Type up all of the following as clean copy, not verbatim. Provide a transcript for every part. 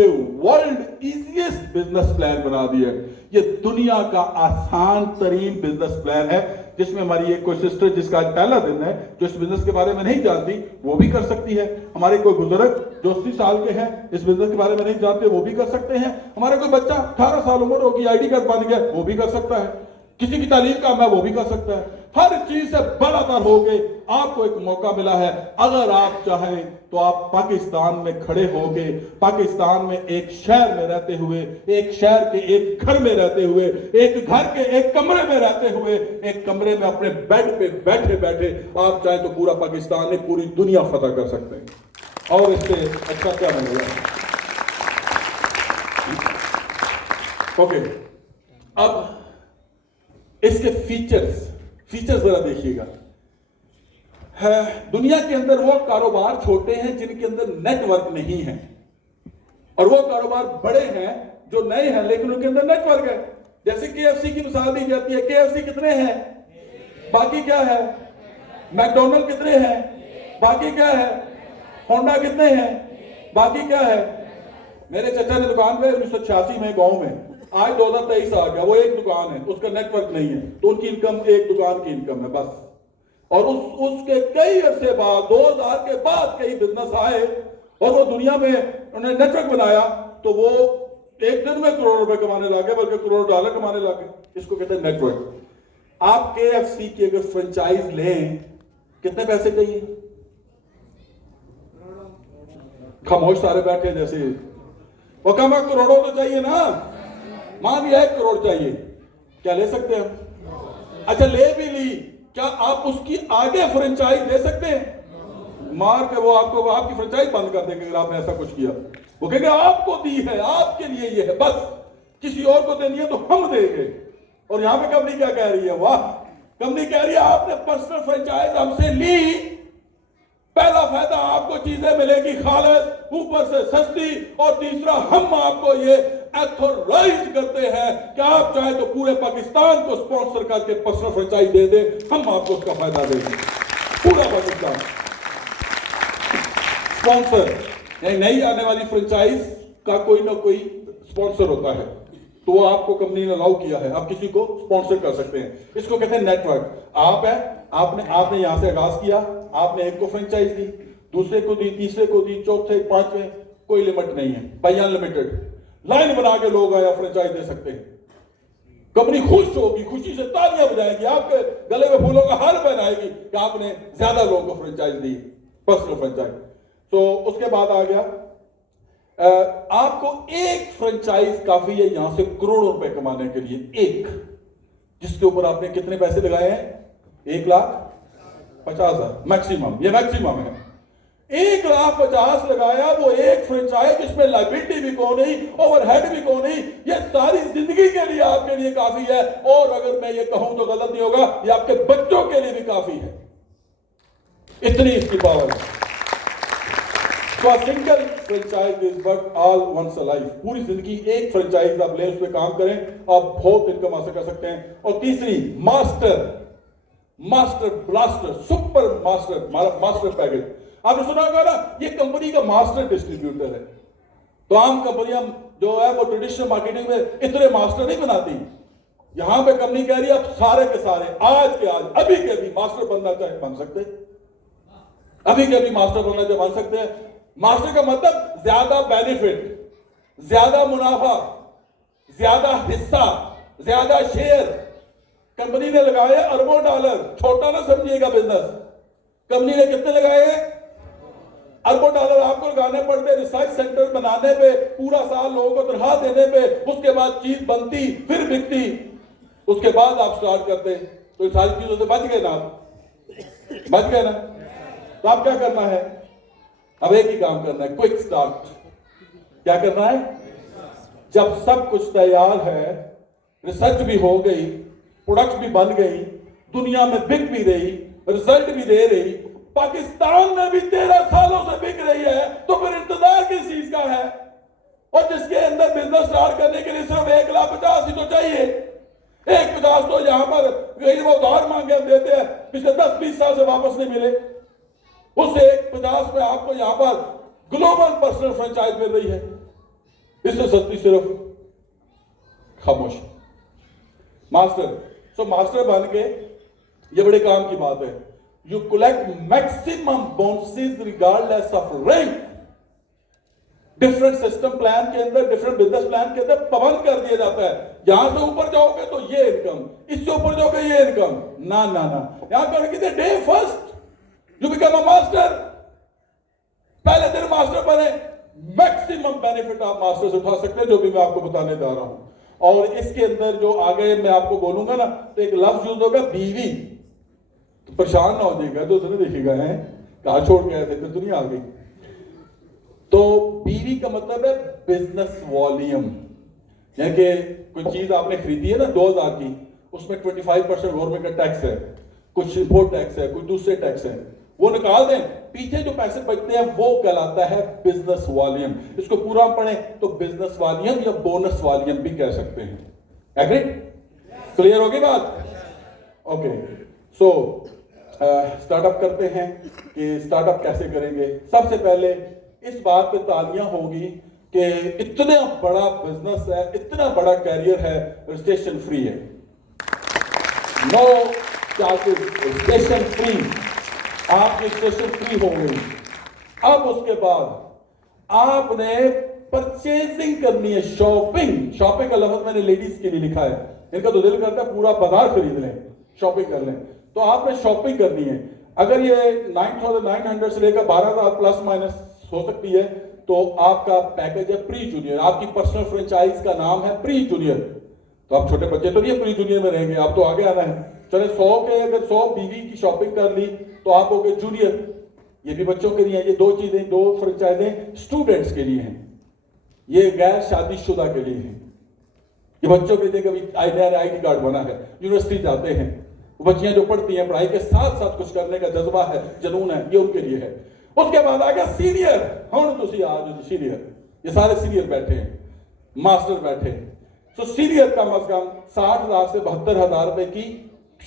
World easiest business plan बना दिया। ये दुनिया का आसान तरीन बिजनेस प्लान है, जिसमें हमारी एक कोई सिस्टर जिसका आज पहला दिन है, जो इस बिजनेस के बारे में नहीं जानती, वो भी कर सकती है। हमारे कोई बुजुर्ग जो 80 साल के हैं, इस बिजनेस के बारे में नहीं जानते, वो भी कर सकते हैं। हमारा कोई बच्चा 18 साल उम्र होगी, आईडी कार्ड बन गया, वो भी कर सकता है। किसी की तालीम काम है, वो भी कर सकता है। हर चीज से बराबर हो गए। आपको एक मौका मिला है, अगर आप चाहें तो आप पाकिस्तान में खड़े होके, पाकिस्तान में एक शहर में रहते हुए, एक शहर के एक घर में रहते हुए, एक घर के एक कमरे में रहते हुए, एक कमरे में अपने बेड पे बैठे बैठे आप चाहें तो पूरा पाकिस्तान नहीं, पूरी दुनिया फतह कर सकते हैं। और इससे अच्छा क्या बनेगा? ओके, अब इसके फीचर्स जरा देखिएगा। है दुनिया के अंदर वो कारोबार छोटे हैं जिनके अंदर नेटवर्क नहीं है, और वो कारोबार बड़े हैं जो नए हैं लेकिन उनके अंदर नेटवर्क है। जैसे केएफसी की मिसाल दी जाती है। केएफसी कितने हैं? बाकी क्या है? मैकडोनल्ड कितने हैं? बाकी क्या है? होंडा कितने हैं? बाकी क्या है? मेरे चचा ने दुकान पे 1986 में गांव में, आज 2023 आ गया, वो एक दुकान है, उसका नेटवर्क नहीं है, तो उनकी इनकम एक दुकान की इनकम है बस। और उसके कई अरसे बाद 2000 के बाद कई बिजनेस आए और वो दुनिया में उन्होंने नेटवर्क बनाया, तो वो एक दिन में करोड़ रुपए कमाने लगे, बल्कि करोड़ डॉलर कमाने लगे। इसको कहते हैं नेटवर्क। आप केएफसी की अगर फ्रेंचाइज लें, कितने पैसे चाहिए? खामोश सारे बैठे जैसे, वो कम करोड़ों तो चाहिए ना। मान लिया 1 करोड़ चाहिए, क्या ले सकते हैं? अच्छा, ले भी ली, क्या आप उसकी आगे फ्रेंचाइज दे सकते हैं? मार के वो आपको आपकी फ्रेंचाइज बंद कर देंगे अगर आपने ऐसा कुछ किया। वो कहेंगे आपको दी है, आपके लिए ये है, बस किसी और को देनी है तो हम देंगे। और यहां पे कंपनी क्या कह रही है? वाह, कंपनी कह रही है आपने पर्सनल फ्रेंचाइज हमसे ली, पहला फायदा आपको चीजें मिलेगी खालिद, ऊपर से सस्ती, और तीसरा हम आपको ये एथोराइज करते हैं कि आप चाहे तो पूरे पाकिस्तान को स्पॉन्सर करके पर्सनल फ्रेंचाइज दे दे, हम आपको उसका फायदा देंगे। पूरा पाकिस्तान स्पॉन्सर, नई आने वाली फ्रेंचाइज का कोई ना कोई स्पॉन्सर होता है, तो वो आपको कंपनी ने अलाउ किया है, आप किसी को स्पॉन्सर कर सकते हैं। इसको कहते हैं नेटवर्क। आप है, आपने यहां से आगाज किया, आपने एक को फ्रेंचाइज दी, दूसरे को दी, तीसरे को दी, चौथे, पांचवें, कोई लिमिट नहीं है, बाय अनलिमिटेड लाइन बना के लोग आया फ्रेंचाइज दे सकते हैं। कंपनी खुश होगी, खुशी से तालियां बजाएगी, आपके गले में फूलों का हार पहनाएगी कि आपने ज्यादा लोगों को फ्रेंचाइज दी, पर्सनल फ्रेंचाइज। तो उसके बाद आ गया, आपको एक फ्रेंचाइज काफी है यहां से करोड़ों रुपए कमाने के लिए, एक, जिसके ऊपर आपने कितने पैसे लगाए हैं? 1,50,000 मैक्सिमम, ये मैक्सिमम है। 1,50,000 लगाया, वो एक फ्रेंचाइज, इसमें लाइबिलिटी भी को नहीं, ओवरहेड भी को नहीं, ये सारी जिंदगी के लिए आपके लिए काफी है। और अगर मैं ये कहूं तो गलत नहीं होगा, ये आपके बच्चों के लिए भी काफी है, इतनी इसकी पावर है। तो single franchise is worth all one's life. पूरी जिंदगी एक फ्रेंचाइज आप लें, उस पर काम करें, आप बहुत इनकम हासिल कर सकते हैं। और तीसरी, master blaster, super master package. आपने सुना होगा ना, ये कंपनी का मास्टर डिस्ट्रीब्यूटर है। तो आम कंपनियां जो है वो ट्रेडिशनल मार्केटिंग में इतने मास्टर नहीं बनाती। यहां पे कंपनी कह रही है आप सारे के सारे आज के आज, अभी के अभी मास्टर बनना चाहे बन सकते हैं, अभी के अभी मास्टर बनना चाहे बन सकते हैं। मास्टर का मतलब ज्यादा बेनिफिट, ज्यादा मुनाफा, ज्यादा हिस्सा, ज्यादा शेयर। कंपनी ने लगाए अरबों डॉलर, छोटा ना समझिएगा बिजनेस। कंपनी ने कितने लगाए? अरबों डॉलर आपको लगाने पड़ते, रिसर्च सेंटर बनाने पे, पूरा साल लोगों को तनख्वाह देने पे, उसके बाद चीज बनती, फिर बिकती, उसके बाद आप स्टार्ट करते। तो इन सारी चीजों से बच गए ना आप? बच गए ना? तो आप क्या करना है? अब एक ही काम करना है, क्विक स्टार्ट। क्या करना है? जब सब कुछ तैयार है, रिसर्च भी हो गई, प्रोडक्ट भी बन गई, दुनिया में बिक भी रही, रिजल्ट भी दे रही, पाकिस्तान में भी 13 सालों से बिक रही है, तो फिर इंतजार किस चीज का है? और जिसके अंदर बिजनेस स्टार्ट करने के लिए सिर्फ 1,50,000 ही तो चाहिए। 1,50,000 तो यहां पर कई वो उधार मांगे हम देते हैं, पिछले 10-20 साल से वापस नहीं मिले। उस 1,50,000 में आपको यहां पर ग्लोबल पर्सनल फ्रेंचाइज मिल रही है। इससे सस्ती सिर्फ खामोशी। मास्टर, सो मास्टर बन के ये बड़े काम की बात है। You collect maximum bonuses regardless of rank. Different system plan के अंदर, डिफरेंट बिजनेस प्लान के अंदर पाबंद कर दिया जाता है, यहां से ऊपर जाओगे तो ये इनकम, इससे ऊपर जाओगे ये इनकम। ना ना ना, यहां कर day first you become a master. पहले दिन मास्टर बने, मैक्सिमम बेनिफिट आप मास्टर से उठा सकते हैं, जो भी मैं आपको बताने जा रहा हूं। और इसके अंदर जो आगे मैं आपको बोलूंगा ना, तो एक लफ्ज यूज होगा बीवी। तो परेशान ना हो जाएगा, तो उसने देखिएगा है कहा छोड़ के आए थे, तो दुनिया आ गई। तो बीवी का मतलब है बिजनेस वॉल्यूम, यानी कि कोई चीज आपने खरीदी है ना 2000 की, उसमें 25% गवर्नमेंट का टैक्स है, कुछ इंपोर्ट टैक्स है, कुछ दूसरे टैक्स है, वो निकाल दें, पीछे जो पैसे बचते हैं वो कहलाता है बिजनेस वॉल्यूम। इसको पूरा पढ़े तो बिजनेस वॉल्यूम या बोनस वॉल्यूम भी कह सकते हैं। एग्री? क्लियर होगी बात? ओके, सो स्टार्टअप करते हैं कि स्टार्टअप कैसे करेंगे। सबसे पहले इस बात पे तालियां होगी कि इतना बड़ा बिजनेस है, इतना बड़ा कैरियर है, रजिस्ट्रेशन फ्री है, नो चार्जेस, रजिस्ट्रेशन फ्री। आपकी रजिस्ट्रेशन फ्री हो गई। अब उसके बाद आपने परचेजिंग करनी है, शॉपिंग। शॉपिंग का लफ्ज मैंने लेडीज के लिए लिखा है, इनका तो दिल करता है पूरा बाजार खरीद लें, शॉपिंग कर लें। तो आपने शॉपिंग करनी है। अगर ये 9,900 से लेकर 12,000 प्लस माइनस हो सकती है, तो आपका पैकेज है प्री जूनियर। आपकी पर्सनल फ्रेंचाइज का नाम है प्री जूनियर। तो आप छोटे बच्चे तो नहीं प्री जूनियर में रहेंगे, आप तो आगे आना है। चले 100 के अगर 100 बीवी की शॉपिंग कर ली तो आप हो गए जूनियर। ये भी बच्चों के लिए है। ये दो चीजें, दो फ्रेंचाइजें स्टूडेंट्स के लिए हैं, ये गैर शादीशुदा के लिए हैं। ये बच्चों के लिए कभी आईडी कार्ड बना है, यूनिवर्सिटी जाते हैं, वो बच्चियां जो पढ़ती हैं, पढ़ाई के साथ साथ कुछ करने का जज्बा है, जुनून है, ये उनके लिए है। उसके बाद आ गया सीनियर। हम तुसी आज सीनियर, ये सारे सीनियर बैठे हैं, मास्टर बैठे हैं। तो सीनियर कम अज कम 60,000 से 72,000 रुपए की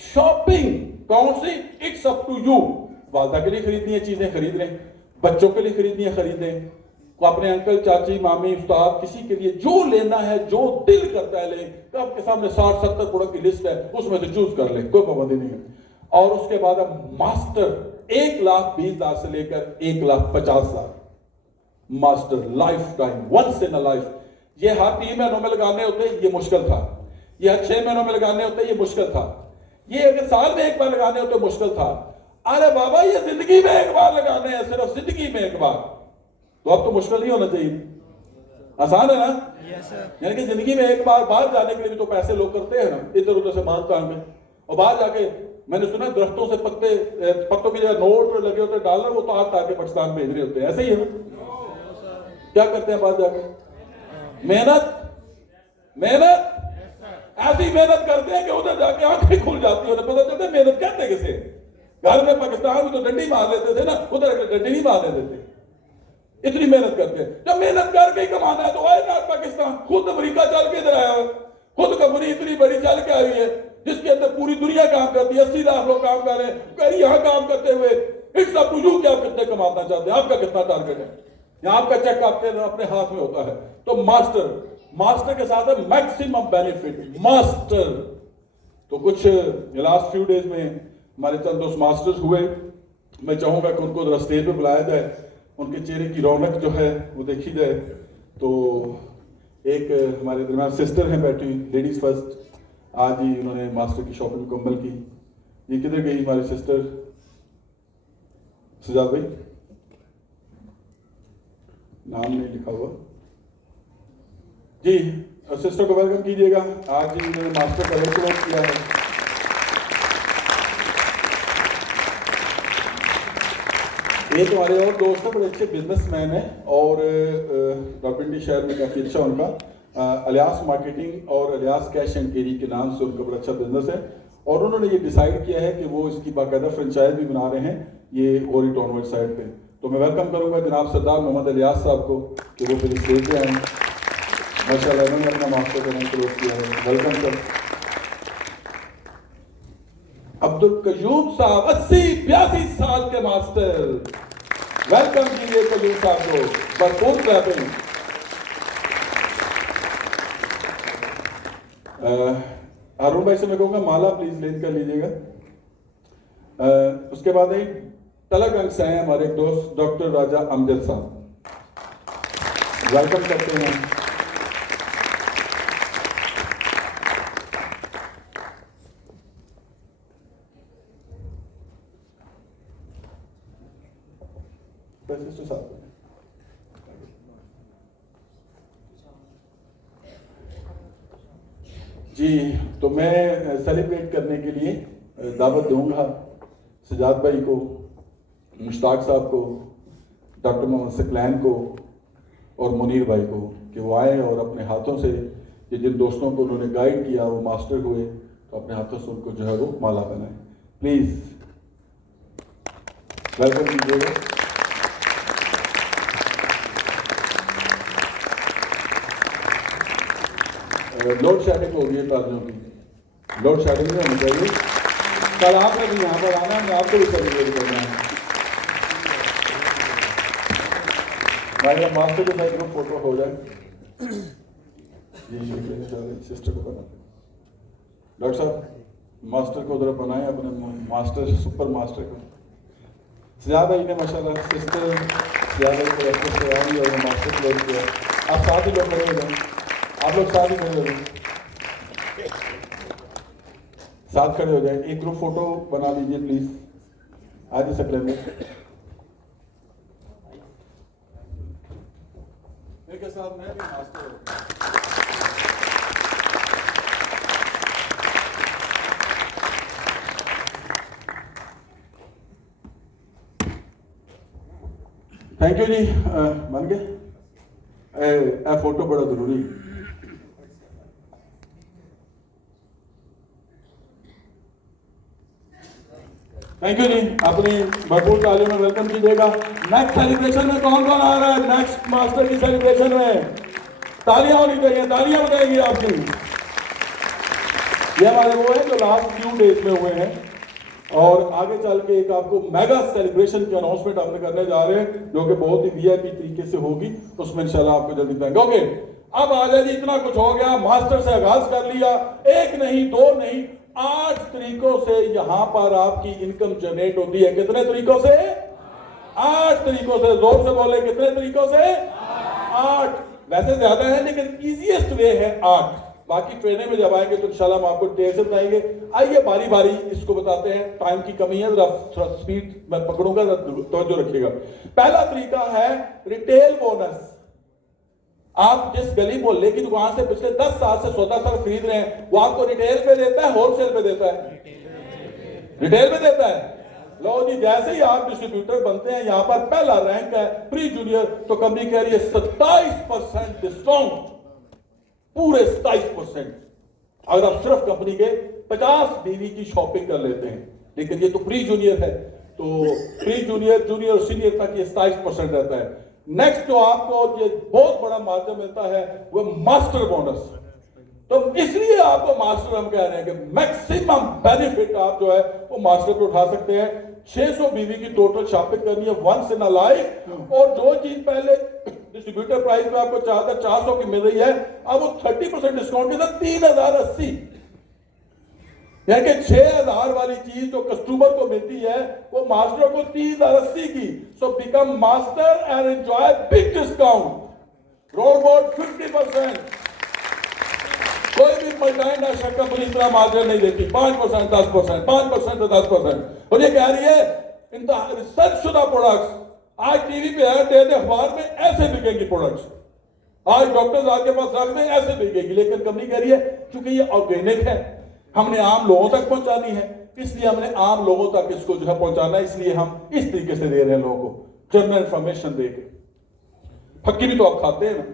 शॉपिंग। कौन सी? It's up to you. वालदा के लिए खरीदनी है चीजें खरीद लें, बच्चों के लिए खरीदनी है खरीद लें, अपने अंकल, चाची, मामी, उस्ताद, किसी के लिए जो लेना है, जो दिल करता है ले। तो आपके सामने 60-70 प्रोडक्ट की लिस्ट है, उसमें से चूज कर ले, कोई पाबंदी नहीं है। और उसके बाद अब मास्टर 1,20,000 से लेकर 1,50,000 master life time, once in a life. ये हर 3 महीनों में लगाने होते, ये मुश्किल था। ये हर 6 महीनों में लगाने होते, ये मुश्किल था। ये अगर साल में एक बार लगाने होते मुश्किल था। अरे बाबा, ये जिंदगी में एक बार लगाने हैं, सिर्फ जिंदगी में एक बार। तो अब तो मुश्किल नहीं होना चाहिए, आसान है ना? यानी कि जिंदगी में एक बार बाहर जाने के लिए भी तो पैसे लोग करते हैं ना, इधर उधर से मांग कांड में। और बाहर जाके मैंने सुना दरख्तों से पत्तों की जगह नोट लगे होते, डॉलर, वो तार तार के पाकिस्तान भेज रहे होते हैं। ऐसे ही है ना? क्या करते हैं बाहर जाके? मेहनत मेहनत, ऐसी मेहनत करते हैं कि उधर जाके आंखें खुल जाती है, पता चलता है मेहनत कहते किसे। घर में पाकिस्तान में तो डंडी मार लेते थे ना, उधर डंडी नहीं मारने देते। इतनी मेहनत करते हैं। जब मेहनत करके ही कमाना है तो आए ना पाकिस्तान। खुद अमेरिका चल के इधर आया, खुद कंपनी इतनी बड़ी चल के आई है जिसके अंदर पूरी दुनिया काम करती है, 80 लाख लोग काम कर रहे हैं, कहीं यहाँ काम करते हुए। इट्स अप टू यू कि आप कितने कमाना चाहते हैं, आपका कितना टारगेट है, यहाँ आपका चेक आपके अपने हाथ में होता है। तो मास्टर के साथ है मैक्सिमम बेनिफिट। मास्टर तो कुछ लास्ट फ्यू डेज में हमारे चंद दोस्त मास्टर्स हुए। मैं चाहूंगा कि उनको जरा स्टेज पे बुलाया जाए, उनके चेहरे की रौनक जो है वो देखी जाए। तो एक हमारे दरम्यान सिस्टर हैं बैठी हुई, लेडीज फर्स्ट। आज ही उन्होंने मास्टर की शॉपिंग मुकम्मल की। ये किधर गई हमारी सिस्टर सजाद भाई? नाम नहीं लिखा हुआ जी। सिस्टर को वेलकम कीजिएगा। आज ही उन्होंने मास्टर का वेलकम किया है। ये तुम्हारे और दोस्त हैं, बड़े अच्छे बिजनेसमैन हैं और रावलपिंडी शहर में काफ़ी अच्छा उनका अलियास मार्केटिंग और अलियास कैश एंड कैरी के नाम से उनका बड़ा अच्छा बिजनेस है। और उन्होंने ये डिसाइड किया है कि वो इसकी बाकायदा फ्रेंचाइज भी बना रहे हैं ये ओरी टॉनवर्ड साइड पे। तो मैं वेलकम करूंगा जनाब सरदार मोहम्मद अलियास साहब को कि वो फिर स्टेज पे आए। माशाल्लाह इन्होंने अपना मास्टर का नाम क्लोज किया है। Welcome sir. अब्दुल कयूम साहब 80-82 साल के मास्टर, वेलकम कीजिए कयूम साहब को, भरपूर क्लैपिंग। हारून भाई से मैं कहूँगा माला प्लीज लेन कर लीजिएगा। उसके बाद ही तलगंग से हैं हमारे दोस्त डॉक्टर राजा अमजद साहब, वेलकम करते हैं। जी, तो मैं सेलिब्रेट करने के लिए दावत दूंगा सजाद भाई को, मुश्ताक साहब को, डॉक्टर मोहम्मद सकलैन को और मुनीर भाई को कि वो आए और अपने हाथों से ये जिन दोस्तों को उन्होंने गाइड किया वो मास्टर हुए, तो अपने हाथों से उनको जो है वो माला बनाए। प्लीज वेलकम कीजिएगा। लोड शेडिंग हो गई है तालियों की, लोड शेडिंग नहीं होनी चाहिए। कल आपने भी यहाँ पर आना है, आपको भी सेलिब्रेट करना है। भाई हम मास्टर के साथ ग्रुप फोटो हो जाए। सिस्टर को बना, डॉक्टर साहब मास्टर को उधर बनाए, अपने मास्टर सुपर मास्टर को। सजाद भाई ने माशाल्लाह सिस्टर सजाद भाई को अच्छे से आई और मास्टर क्लोज किया। आप साथ ही लोग खड़े हो जाए, आप लोग साथ ही खड़े हो जाए, साथ खड़े हो जाए। एक ग्रुप फोटो बना लीजिए प्लीज। आज सकले में मेरे साथ मैं भी मास्टर हूं। थैंक यू जी, बन गए। फोटो बड़ा जरूरी। थैंक यू जी, अपनी भरपूर तालियों में वेलकम कीजिएगा। नेक्स्ट सेलिब्रेशन में कौन कौन आ रहा है? नेक्स्ट मास्टर की सेलिब्रेशन में तालियां होनी चाहिए, तालियां बताएगी आपकी। ये हमारे वो है जो लास्ट फ्यू डेज में हुए हैं, और आगे चल के एक आपको मेगा सेलिब्रेशन की अनाउंसमेंट हमने करने जा रहे हैं जो कि बहुत ही वीआईपी तरीके से होगी, उसमें इंशाल्लाह आपको जल्दी बताएंगे। ओके, अब आ जाए जी, इतना कुछ हो गया, मास्टर से आगाज कर लिया, एक नहीं दो नहीं 8 तरीकों से यहां पर आपकी इनकम जनरेट होती है। कितने तरीकों से? 8 तरीकों से। जोर से बोले, कितने तरीकों से? 8। वैसे ज्यादा है लेकिन इजीएस्ट वे है 8। बाकी ट्रेनिंग में जब आएंगे तो इंशाल्लाह हम आपको देर से बताएंगे। आइए बारी बारी इसको बताते हैं, टाइम की कमी है, जरा स्पीड मैं पकड़ूंगा, तवज्जो रखिएगा। पहला तरीका है रिटेल बोनस। आप जिस गली मोहल्ले की दुकान से पिछले 10 साल से सौदा सर खरीद रहे हैं, वो आपको रिटेल पे देता है, होलसेल पे देता है? रिटेल पे देता है। लो जी, जैसे ही आप डिस्ट्रीब्यूटर बनते हैं, यहां पर पहला रैंक है प्री जूनियर, तो कंपनी कह रही है 27% डिस्काउंट, पूरे 27%, अगर आप सिर्फ कंपनी के 50 बीवी की शॉपिंग कर लेते हैं। लेकिन ये तो प्री जूनियर है, तो प्री जूनियर, जूनियर और सीनियर तक ये 27% रहता है। नेक्स्ट जो आपको ये बहुत बड़ा मार्जिन मिलता है वो मास्टर बोनस। तो इसलिए आपको मास्टर हम कह रहे हैं कि मैक्सिमम बेनिफिट आप जो है वो मास्टर पे उठा सकते हैं। 600 बीवी की टोटल शॉपिंग करनी है वंस इन अ लाइफ, और जो चीज पहले डिस्ट्रीब्यूटर प्राइस पे आपको 4400 की मिल रही है, अब वो 30% डिस्काउंट के साथ 3080, यानी कि 6000 वाली चीज जो कस्टमर को मिलती है वो मास्टर को 3080 की। So become master and enjoy big discount, road board 50%। कोई भी मल्टीनेशनल कंपनी इतना मार्जिन नहीं देती, 5%, 10%, 5% से 10%। और ये कह रही है रिसर्च शुदा प्रोडक्ट्स आज टीवी पे ऐड दे दे, अखबार में ऐसे बिकेंगी प्रोडक्ट्स, आज डॉक्टर्स आपके पास रख दें ऐसे बिकेगी। लेकिन कंपनी कह रही है क्योंकि ये ऑर्गेनिक है, हमने आम लोगों तक पहुंचानी है, इसलिए हमने आम लोगों तक इसको जो है पहुंचाना है, इसलिए हम इस तरीके से दे रहे हैं लोगों को, जनरल इंफॉर्मेशन दे के। फक्की भी तो आप खाते हैं ना,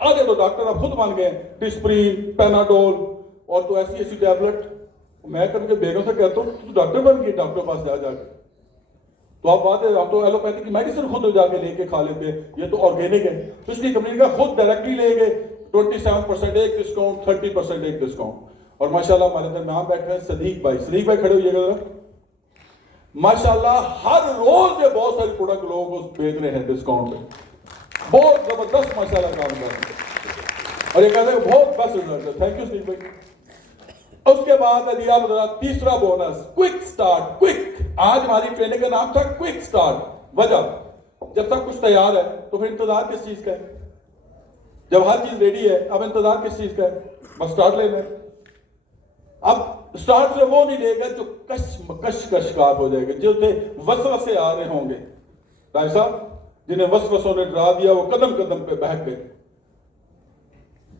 आगे तो डॉक्टर आप खुद मान गए, डिस्प्रीन, पेनाडोल और तो ऐसी ऐसी टैबलेट। मैं कभी बेगम से कहता हूँ तू डॉक्टर बन गई, डॉक्टर पास जा जाके, तो आप बात है, आप तो एलोपैथी की मेडिसिन खुद जाके लेके खा लेते हैं, ये तो ऑर्गेनिक है। तो इसलिए कंपनी का खुद डायरेक्टली लेंगे 27% एक डिस्काउंट, 30% एक डिस्काउंट। और माशाल्लाह हमारे दरमियान बैठे हैं सदीक भाई, सदीक भाई खड़े होइएगा जरा। माशाल्लाह हर रोज ये बहुत सारी प्रोडक्ट लोगों को बेच रहे हैं डिस्काउंट पे, बहुत जबरदस्त माशाल्लाह काम कर रहे हैं, और ये कहते हैं बहुत बेस्ट रिजल्ट है। थैंक यू सदीक भाई। उसके बाद है दिया मुझे तीसरा बोनस, क्विक स्टार्ट। क्विक, आज हमारी ट्रेनिंग का नाम था क्विक स्टार्ट। वजह, जब तक कुछ तैयार है तो फिर इंतजार किस चीज का है? जब हर चीज रेडी है अब इंतजार किस चीज का है? बस स्टार्ट लेना है। अब स्टार्ट से वो नहीं लेगा जो कशमकश का शिकार हो जाएगा, जो वसवसे आ रहे होंगे। भाई साहब, जिन्हें वसवसों ने डरा दिया वो कदम कदम पे बहक गए।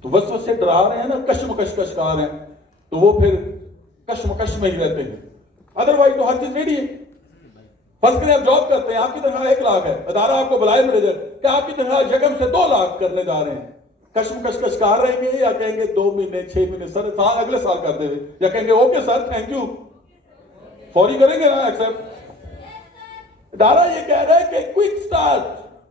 तो वसवसे डरा रहे हैं ना, कशमकश का शिकार हैं, तो वो फिर कशमकश में ही रहते हैं। अदरवाइज तो हर चीज रेडी है। फर्स्ट करें आप जॉब करते हैं, आपकी तनख्वाह 1 लाख है, अदारा आपको बुलाए मैनेजर कि आपकी तनख्वाह यकम से 2 लाख करने जा रहे हैं। कशमकश का शिकार रहेंगे या कहेंगे 2 महीने 6 महीने सर साल अगले साल कर देंगे, या कहेंगे ओके सर थैंक यू, फौरी करेंगे ना एक्सेप्ट? अदारा ये कह रहा है कि quick start,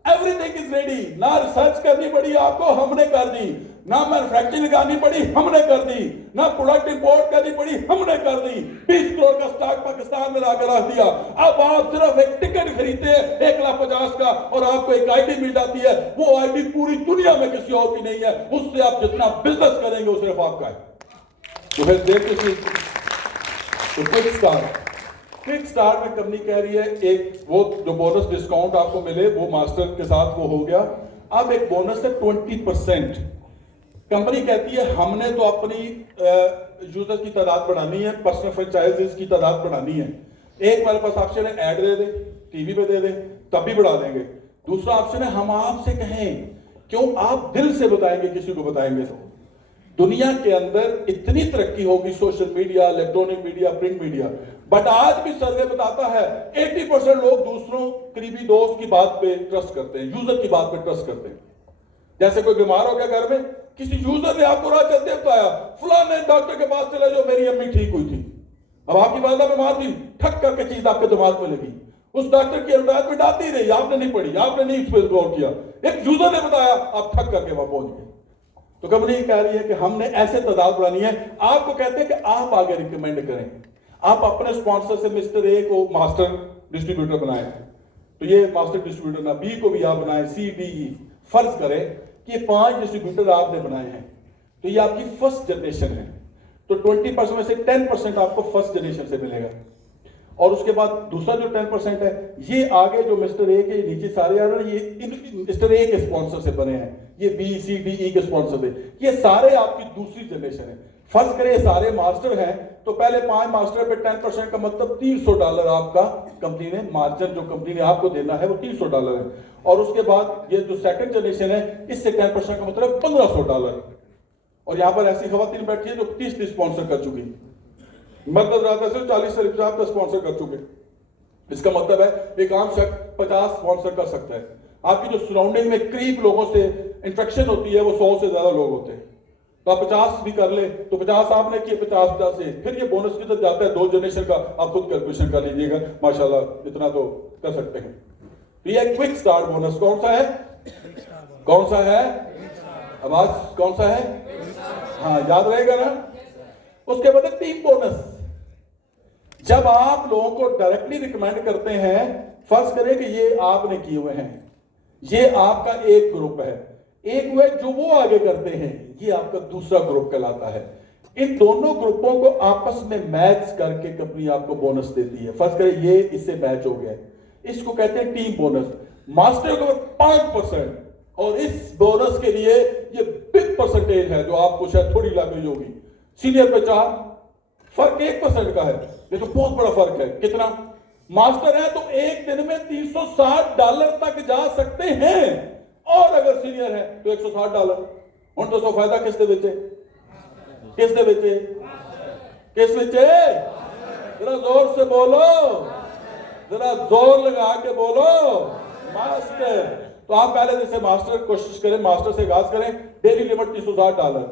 everything is ready. ना रिसर्च करनी पड़ी आपको, हमने कर दी। ना मैन्युफैक्चरिंग लगानी पड़ी, हमने कर दी। ना प्रोडक्ट इंपोर्ट करनी पड़ी, हमने कर दी। 20 करोड़ का स्टॉक पाकिस्तान में लाकर रख दिया। अब आप सिर्फ एक टिकट खरीदते हैं 1,50,000 का और आपको एक आईडी मिल जाती है। वो आईडी पूरी दुनिया में किसी और की नहीं है, उससे आप जितना बिजनेस करेंगे वो सिर्फ आपका है। तो फिर देखिए, तो क्विक स्टार्ट में कंपनी कह रही है एक वो जो बोनस डिस्काउंट आपको मिले वो मास्टर के साथ वो हो गया। अब एक बोनस है 20%। कंपनी कहती है हमने तो अपनी यूजर की तादाद बढ़ानी है, पर्सनल फ्रेंचाइजीज की तादाद बढ़ानी है। एक हमारे पास ऑप्शन है ऐड दे दे, टीवी पे दे दे, तब भी बढ़ा देंगे। दूसरा ऑप्शन है हम आपसे कहें, क्यों आप दिल से बताएंगे, किसी को बताएंगे तो। दुनिया के अंदर इतनी तरक्की होगी, social media, electronic media, print media, but आज भी सर्वे बताता है 80% लोग दूसरों करीबी दोस्त की बात पे ट्रस्ट करते हैं, यूजर की बात पे ट्रस्ट करते हैं। जैसे कोई बीमार हो गया घर में, किसी यूजर ने आपको राह चलते बताया फलाने डॉक्टर के पास चला जो मेरी अम्मी ठीक हुई थी। अब आपकी वालदा बीमार थी, ठक करके चीज आपके दिमाग में लगी, उस डॉक्टर की एडवर्टाइजमेंट आती रही, आपने नहीं पढ़ी, आपने नहीं इस पर गौर किया, एक यूजर ने बताया, आप ठक करके वहां पहुंच गए। तो कंपनी कह रही है कि हमने ऐसे तादाद बढ़ानी है। आपको कहते हैं कि आप आगे रिकमेंड करें, आप अपने स्पॉन्सर से मिस्टर ए को मास्टर डिस्ट्रीब्यूटर बनाएं, तो ये मास्टर डिस्ट्रीब्यूटर ना, बी को भी आप बनाएं, सी डी ई। फर्ज करें कि 5 डिस्ट्रीब्यूटर आपने बनाए हैं, तो ये आपकी फर्स्ट जनरेशन है, तो 20% में से 10% आपको फर्स्ट जनरेशन से मिलेगा। और उसके बाद दूसरा जो 10% है, ये आगे जो मिस्टर ए के नीचे सारे आ रहे हैं, ये मिस्टर ए के स्पॉन्सर से बने हैं, ये बी सी डी ई के स्पॉन्सर से, ये सारे आपकी दूसरी जनरेशन है। फर्ज करें सारे मास्टर हैं, तो पहले 5 मास्टर पे 10% का मतलब $300 आपका कंपनी ने मार्जिन जो कंपनी ने आपको देना है वो $300 है। और उसके बाद ये जो सेकंड जनरेशन है, इससे 10% का मतलब $1,500। और यहां पर ऐसी खवातीन बैठी है जो 30 स्पॉन्सर कर चुकी, मतलब ज्यादा से 40 से 50 का स्पॉन्सर कर चुके। इसका मतलब है एक आम शख्स 50 स्पॉन्सर कर सकता है। आपकी जो सराउंडिंग में करीब लोगों से इंट्रैक्शन होती है वो 100 से ज्यादा लोग होते हैं, तो आप 50 भी कर ले तो 50 आपने किए, 50 से फिर ये बोनस किधर जाता है, 2 जनरेशन का आप खुद कैलकुलेशन कर लीजिएगा, माशाल्लाह इतना तो कर सकते हैं। तो ये क्विक स्टार्ट बोनस कौन सा है, कौन सा है, आवाज कौन सा है, हाँ याद रहेगा ना। उसके बाद टीम बोनस, जब आप लोगों को डायरेक्टली रिकमेंड करते हैं, फर्ज करें कि ये आपने किए हुए हैं, ये आपका एक ग्रुप है, एक वे जो वो आगे करते हैं, ये आपका दूसरा ग्रुप कहलाता है। इन दोनों ग्रुपों को आपस में मैच करके कंपनी आपको बोनस देती है। फर्स्ट करें ये इससे मैच हो गया, इसको कहते हैं टीम बोनस। मास्टर को 5%, और इस बोनस के लिए ये बिग परसेंटेज है जो आपको शायद थोड़ी लग रही होगी। सीनियर पे 4, फर्क 1% का है, लेकिन तो बहुत बड़ा फर्क है। कितना? मास्टर है तो एक दिन में $360 तक जा सकते हैं, और अगर सीनियर है तो $160। ਹੁਣ ਦੱਸੋ फायदा किसके ਵਿੱਚ है, किसके ਵਿੱਚ है, किस ਵਿੱਚ है? जरा जोर से बोलो, जरा जोर लगा के बोलो, मास्टर। तो आप पहले जैसे मास्टर कोशिश करें, मास्टर से आगाज करें, डेली लिमिट $360,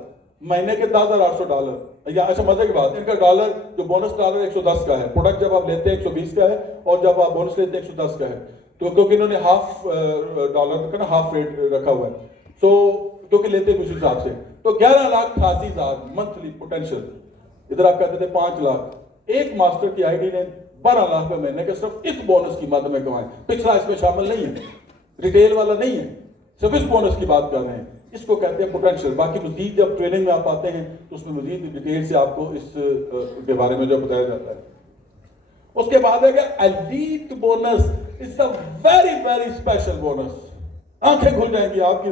महीने के $10,800। या अच्छा मजे की बात, इनका डॉलर जो बोनस डॉलर 110 का है, प्रोडक्ट जब आप लेते हैं 120 का है, और जब आप बोनस लेते हैं 110 का है। तो क्योंकि इन्होंने $1/2 का ना हाफ रेट रखा हुआ है, तो क्योंकि लेते हैं उस हिसाब से, तो 11,88,000 मंथली पोटेंशियल। इधर आप कहते थे 5 लाख, एक मास्टर की आईडी ने 12 लाख रुपए महीने के सिर्फ इस बोनस की मद में कमाए। पिछला इसमें शामिल नहीं है, रिटेल वाला नहीं है, सिर्फ इस बोनस की बात कर रहे हैं। इसको कहते हैं पोटेंशियल। बाकी मजीद जब ट्रेनिंग में आप आते हैं तो उसमें मजीद डिटेल से आपको इस के बारे में जो बताया जाता है। उसके बाद है elite bonus, it's a very very special bonus. आंखें खुल जाएंगी आपकी।